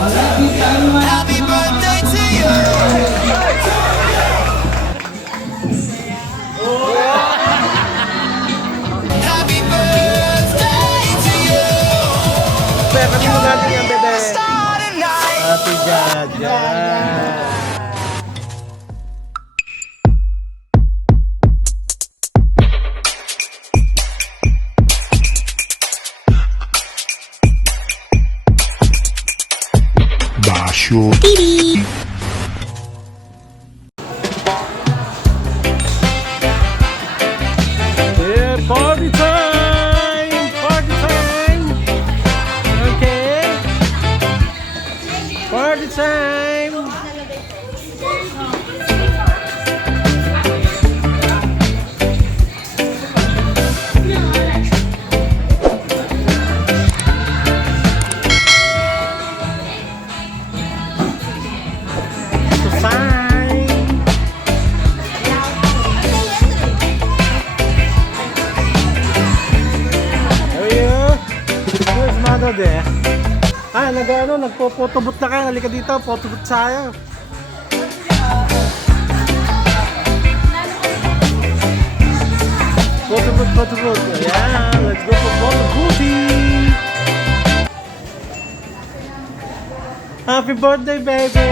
Happy birthday to you. Happy birthday to you. Happy birthday yan, bebe. Start a night. Happy Jaja. Basho. Yeah, party time! Party time! Okay. Party time! It's time! Where's mother there? Ah, nagpo-photobooth na kayo. Halika dito, photobooth tayo. Photobooth. Ayan, let's go for photoboothing. Happy birthday, baby.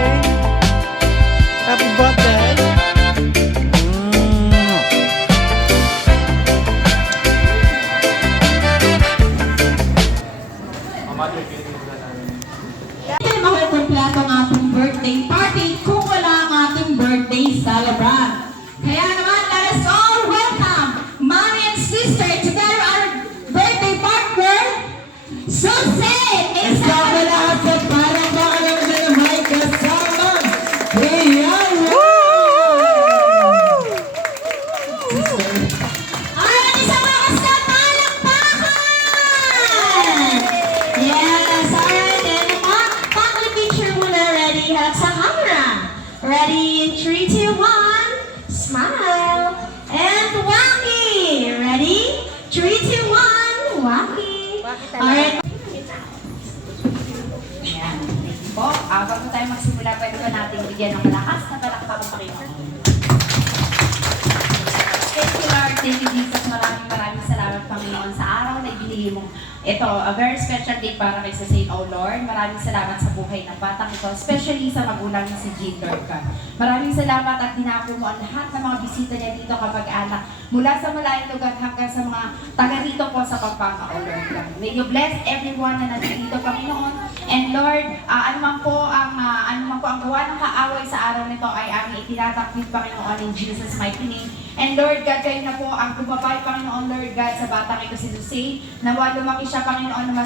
Happy birthday. Hindi makukumpleto ang ating birthday party kung wala ang ating birthday celebrant. Kaya naman, let us all welcome mommy and sister together our birthday partner, Susan! Kasama lahat sa parang bakalang na may kasama. Ayan! Ay, isa mga palakpakan! Yes, alright. And family picture muna. Ready? Harap sa camera. Ready? 3, 2, 1. Smile. And wacky. Ready? 3, 2, 1. Wacky. Alright. Ayan. Po, bago tayo magsimula, pwede ba natin bigyan ng malakas na palakpakan Panginoon? Thank you, Lord. Thank you, Jesus. Maraming salamat, Panginoon, sa araw na ibinigay mo. Ito, a very special day para kay Saint, oh Lord. Maraming salamat sa buhay ng batang ito, especially sa magulang ni si Jean, Lord God. Maraming salamat at dinako mo ang lahat ng mga bisita niya dito kapag anak. Mula sa malayong lugar hanggang sa mga taga rito po sa Pampanga, oh Lord God. May you bless everyone na nandito, Panginoon. And Lord, anuman po ang gawa ng kaaway sa araw nito ay aming itinatakwil, Panginoon, in Jesus' mighty name. And Lord God, kayo na po ang gumabay, Panginoon, Lord God, sa batang ito si Lucy. Nawa lumaki siya, Panginoon, na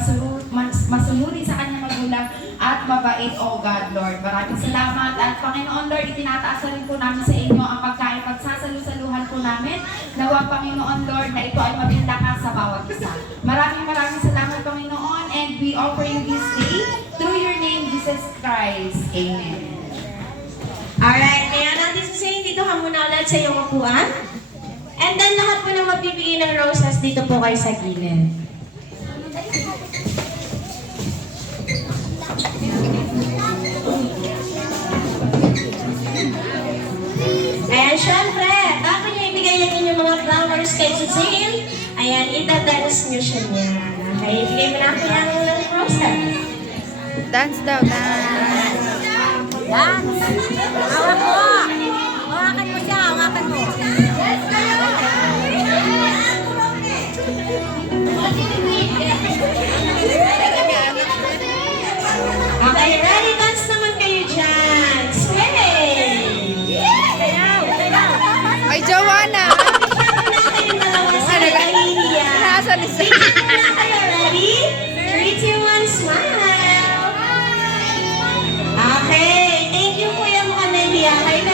masunuri sa kanyang magulang at mabait, oh God, Lord. Maraming salamat. At Panginoon, Lord, itinataas na rin po namin sa inyo ang pagkain, pagsasalusaluhan po namin. Nawa, Panginoon, Lord, na ito ay maging lakas sa bawat isa. Maraming salamat, Panginoon, and we offer you this day through your name, Jesus Christ. Amen. Alright, kaya natin si Saint, dito ka muna ulit sa iyong upuan. And then lahat po na magbibigay ng roses dito po kayo sa gilid. Ayan, syempre, bago niyo ibigay yung inyong mga flowers kay Saint, ayan, itadance niyo siya niya. Okay, ibigay mo na po yung roses. Dance daw, dance. Dance. Hawak mo. Hawakan mo siya, hawakan mo. Okay, ready? Dance naman kayo dyan. Sway! Ay, Joanna. Kayong dalawa sa kahihiya. Nasa ni Saint. Kayo ready? 3, 2, 1, smile! Okay, thank you, Kuya. Mukhang nahihiya kayo.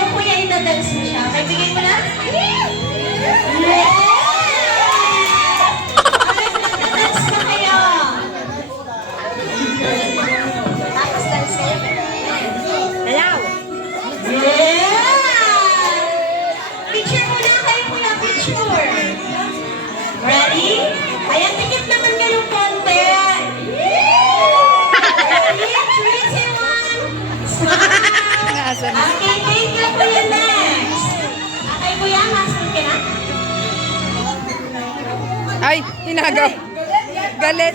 Galit.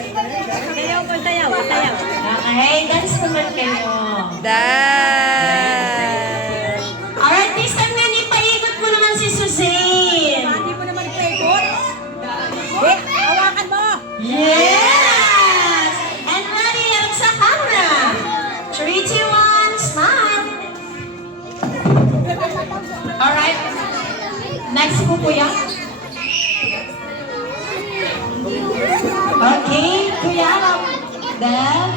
Okay, dance naman kayo. Dance. Alright, this time nga, ipaikot mo naman si Suzanne. Hindi mo naman ipikot. Hawakan mo. Yes! And ready, up sa camera. 3, 2, 1, smile. Alright. Next po, kuya. Okay, kuya. Then,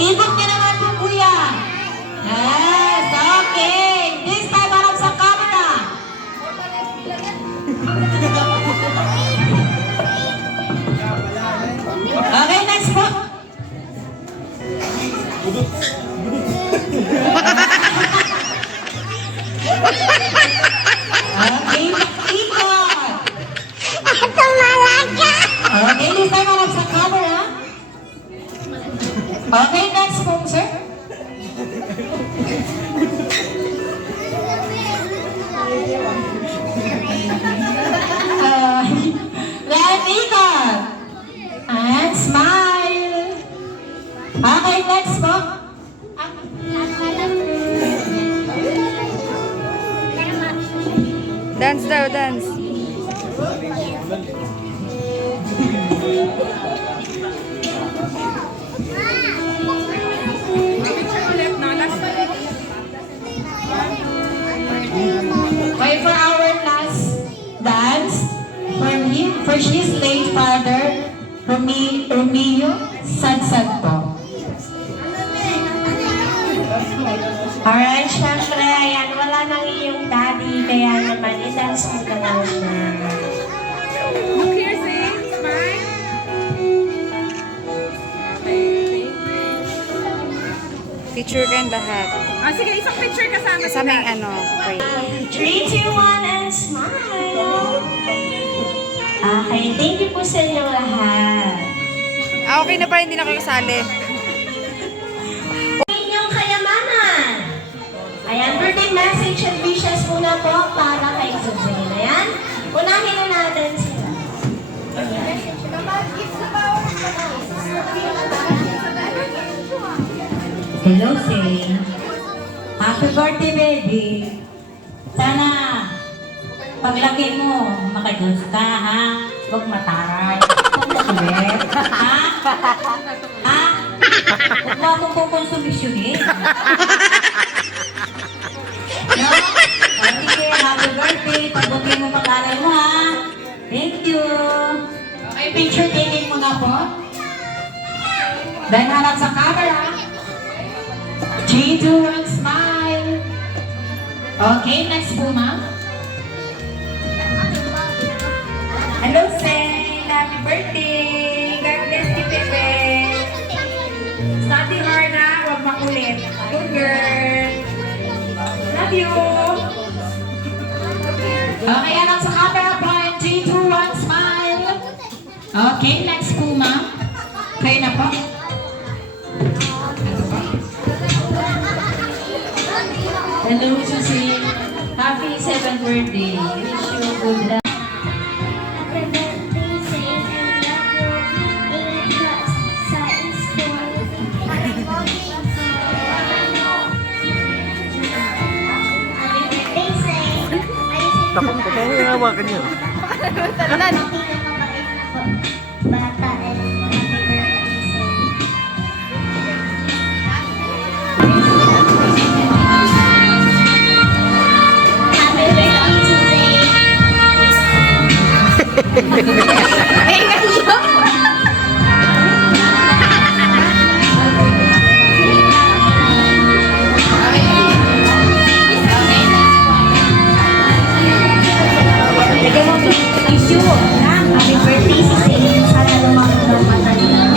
ikot ka naman po, kuya. Yes, okay. This time, harap sa camera. Okay, next po. Okay, ikot. Okay, this time harap sa camera. Okay, next po, sir. Left ikot. And smile. Okay, next po. Dance daw, dance. Okay, for our last dance, for his late father, Romeo Sadsad po. Alright, syempre, ayan, wala nang iyong daddy, kaya naman, i-dance mo ka lang siya. Look here, say. Smile. Picture kayong lahat. Ah, sige, isang picture kasama Kasama yung ano, pray. 3, 2, 1, and smile. Okay, thank you po sa inyo lahat. Ah, okay na pala, hindi na kayo kasali. Inyong kayamanan. Ayan, birthday message and wishes muna po para kay Suzanne. Ayan, unahin na natin sila. Hello, Say. Happy birthday, baby. Sana paglaki mo, makadus ka, ha? Huwag mataray. Kulit. Ha? Ha? Huwag mo akong kukonsumisyonin. No? Sige, happy birthday. Pagbukay mo pag-aral mo, ha? Thank you. Okay, picture taking muna po. Then harap sa camera. 3, 2, 1, smile. Okay, next po, ma'am. Hello, Say. Happy birthday. God bless you, Pepe. Study hard, ha? Huwag makulit. Good girl. Love you. Okay, anak sa camera po. 3, 2, 1, smile. Okay, next po, ma'am. Kayo na po. Hello, Susie. Happy 7th birthday. Wish you good luck. Takot ko tayo yung hawakan niya. Issue, happy birthday si Zane. Sana lumaki ng mata niya.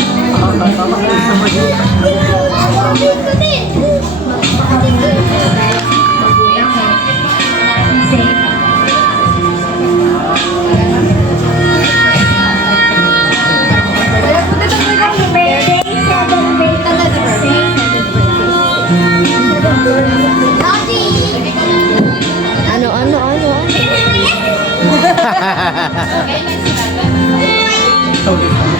Sorry.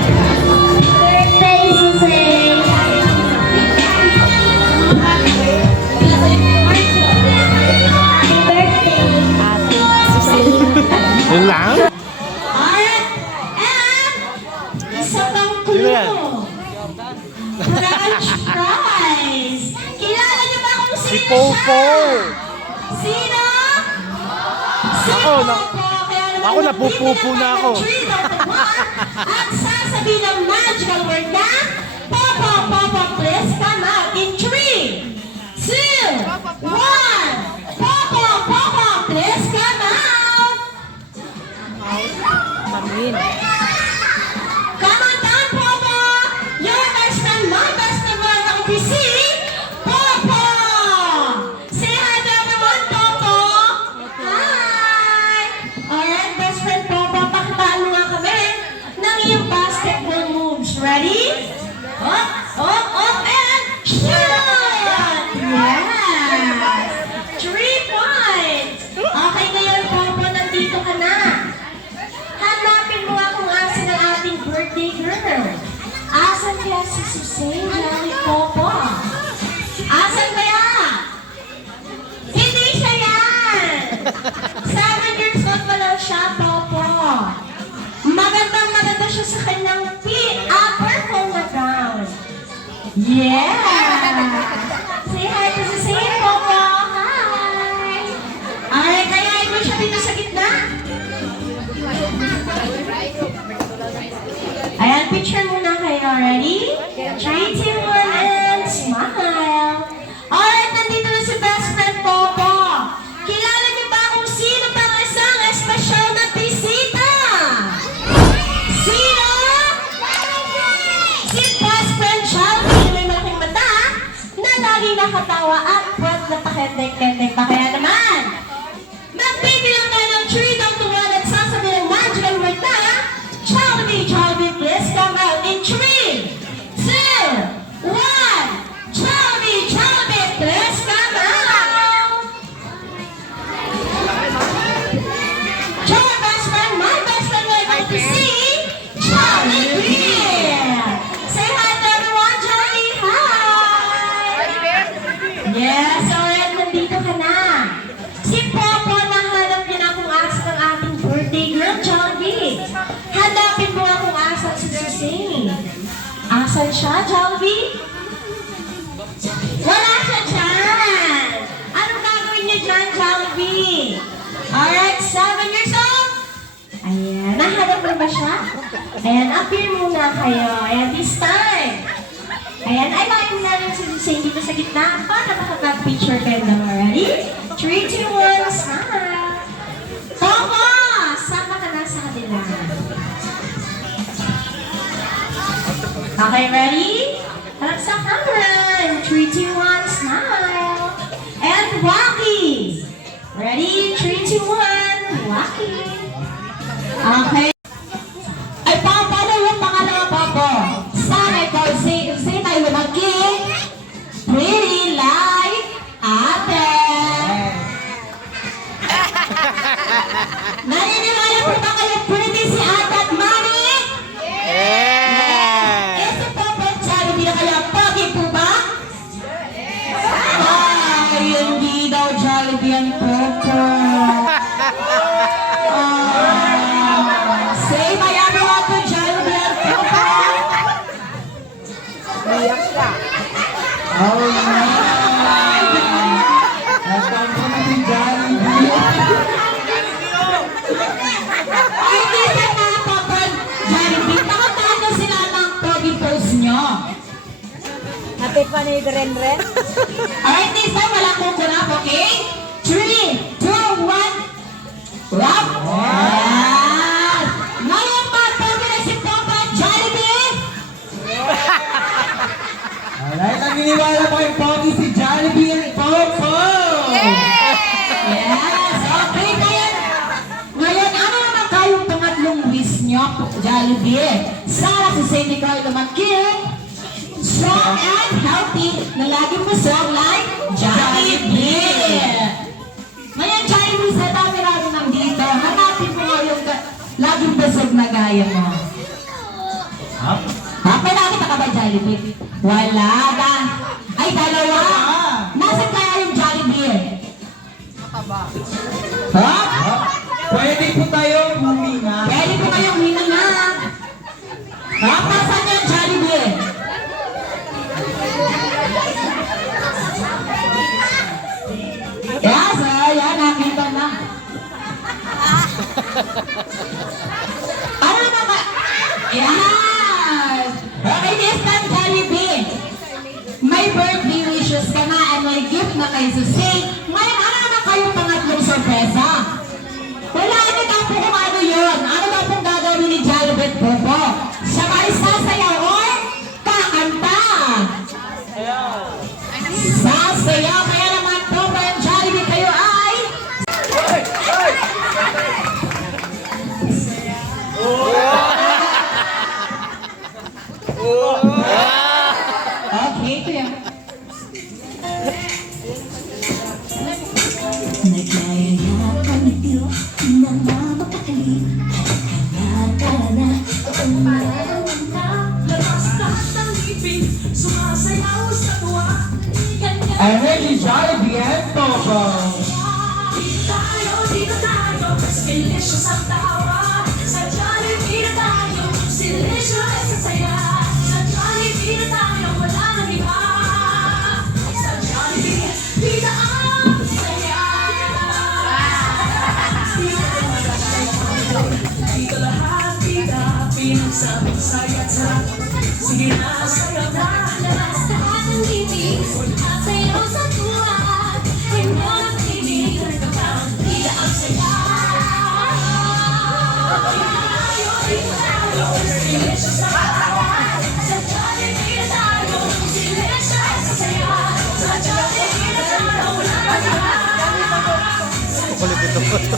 French fries. Kilala niyo ba kung Si sino Popo. siya? Sino? Si Ako, Popo. Kaya naman ako, napupupo na ako. At sasabihin ng magical word na Popo, Popo, please come out in 3, 2, 1. Popo, Popo, please come out. Come on down, Popo. Your best friend, my best friend, mga ka-OPC, Popo. Say hi to everyone, Popo. Hi. Alright, best friend Popo, pakitaan mo nga kami ng iyong basketball moves. Ready? Up, up, up, and shoot! Yes! 3 points! Okay, ngayon, Popo, nandito ka na. Hanapin mo akong asan ng ating birthday girl. Asan kaya si Susay Jolly Popo? Asan kaya? Hindi siya yan! 7 years old pa lang siya, Popo. Magandang-maganda siya sa kanyang purple na gown. Yeah! Say hi to Susay, Popo! Hi! Alright, kayain mo siya dito sa gitna. Ayan, picture muna kayo. Ready? 3, 2, 1, and smile. Alright, nandito na si best friend Popo. Kilala niyo ba kung sino pa ang isang espesyal na bisita? Sino? Si best friend Shelby na may malaking mata na laging nakatawa at proud na pakendeng-kendeng pa. Kaya naman, magbibilang tayo ng 3 down to 1 at sasabihin ng magical word na Jollibee, Jollibee, please come out in 3, 2, 1. Jollibee, Jollibee, please come out. Your best friend, my best friend, we're going to see Jollibee. Say hi to everyone, Jollibee. Hi. Yes, alright, nandito ka na. Si Popo, nahanap niya na kung asan ang ating birthday girl, Jollibee. Hanapin mo nga kung asan si Susay. Asan siya, Jollibee? Wala siya dyan. Anong gagawin niya dyan, Jollibee? Alright, 7 years old. Ayan, nahanap mo ba siya? Ayan, appear muna kayo. Ayan, this time. Ayan, ay like namin si Susay dito sa gitna. Para makapag-picture kayo na. Ready? 3, 2, 1, smile. Popo, sama ka na sa kanila. Okay, ready? Harap sa camera. 3, 2, 1, smile. And Wacky. Ready? 3, 2, 1, Wacky. Okay. Ay, Popo, ano yung pangalawa, Popo? Sana ikaw, say tayo lumaki. Pretty like ate. Naniniwala po ba kayo pretty si ate at mami? Yeah! Ito po po, Jollibee na kaya pogi po ba? Ay, hindi daw Jollibee ang Popo. Say my everyone to Jollibee ang Popo. Iyak ka. Oh, my. Hindi na nakapag Jollibee. Nakatano sila ng pogi pose nyo. Happy pa ni Ren Ren. Alright, this time walang kukurap, okay? 3, 2, 1. Rap! Yes! Ngayon pa, pogi na si Popo at Jollibee. Alright, naniniwala pa kay Pogi si Jollibee and Popo! Yes! Okay, ngayon, ano naman kayong pangatlong wish nyo, Jollibee? Sana si Sandy Carl lumaki, strong and healthy, na laging busog like Jollibee. Ngayon, Jollibee, sa dami-rami ng dito, hanapin mo yung laging busog na gaya mo. Ha? May nakita ka ba, Jollibee? Wala ka. Ay, dalawa. Nasaan kaya yung Jollibee? Ha? Pwede po tayo huminga. Pwede po kayong hininga. Ha? Nasaan yung Jollibee? kay Susie. Ngayon, ano na kayong pangatlong sorpresa? Wala na daw po kung ano yun. Ano daw pong gagawin ni Jollibet Popo? Siya ba ay sasayaw or kakanta? Sasayaw. Kaya naman Popo and Jollibet kayo ay... Okay, ito yan. Naglayaya ang ito ng mamapakali. Tara-tara, umalang ka. Labas lahat ng ngipin, sumasayaw sa tuwa. Energy Jollibee and Popo. Dito tayo, delicious ang tawa. Sa Jollibee na tayo, delicious ang saya. Sa Jollibee na tayo, wala nang iba. Sa Jollibee, dito ang saya. Dito lahat, dito, pinagsama-saya't sarap. Sige na, sayaw na. Labas lahat ng ngipin, sumasayaw sa tuwa. Tingnan ang tinig, dito ang saya. Dito tayo, delicious ang tawa. Sa Jollibee na tayo, delicious ang saya. Sa Jollibee na tayo, wala nang iba. Sa Jollibee na saya.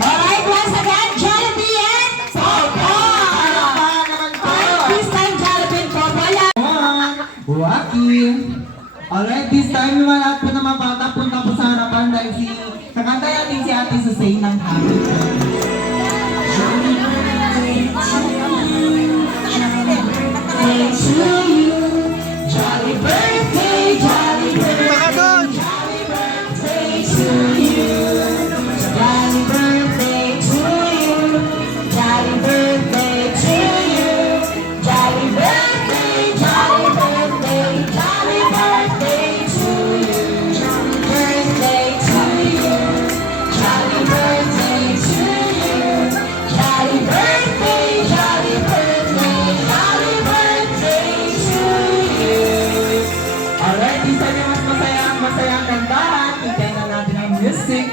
Alright, once again, Jollibee and Popo! This time, Jollibee and Popo. Ayan. Waki. Alright, this time naman lahat po na mabata punta po sa harapan dahil kakanta natin si Ate Susay ng Happy Birthday to you. Jolly birthday, jolly birthday. Jolly birthday to you. Jolly birthday to you. Jolly birthday to you. Jolly birthday, jolly birthday, jolly birthday to you. Jolly birthday to you. Jolly birthday to you. Jolly birthday, jolly birthday, jolly birthday to you. Alright, this time yung masaya ang kantahan. Tignan na natin ang music.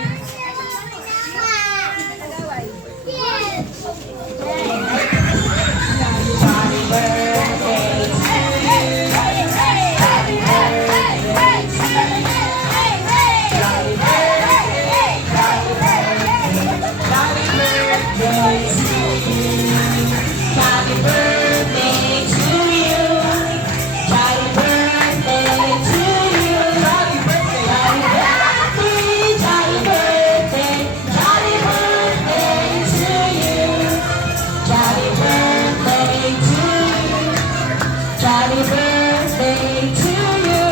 Happy birthday to you. Happy birthday to you. Happy birthday, happy birthday to you. Happy birthday to you. Happy birthday to you. Happy birthday, jolly birthday, jolly birthday to you. Jolly birthday to you. Jolly birthday to you.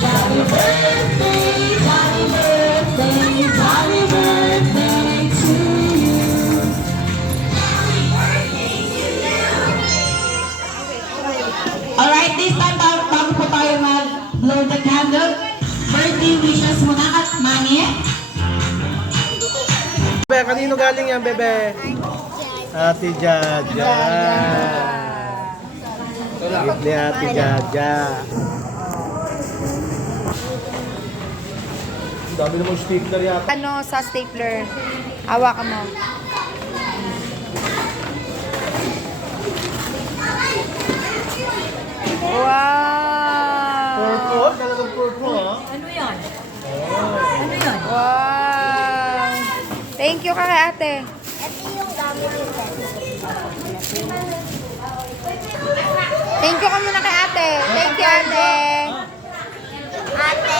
Jolly birthday, jolly birthday, jolly birthday to you. Alright, this time bago po tayo mag-blow the candle, birthday wishes muna at Manny. Bebe, kanino galing yan, Bebe? Ate Jaja. Gift ni Ate Jaja. Ang dami namang stapler yata. Ano sa stapler? Hawakan mo. Wow! Purple? Talagang purple, ha? Ano yan? Ano yan? Wow! Thank you kay ate. Thank you ka muna kay ate. Thank you, ate. Ate.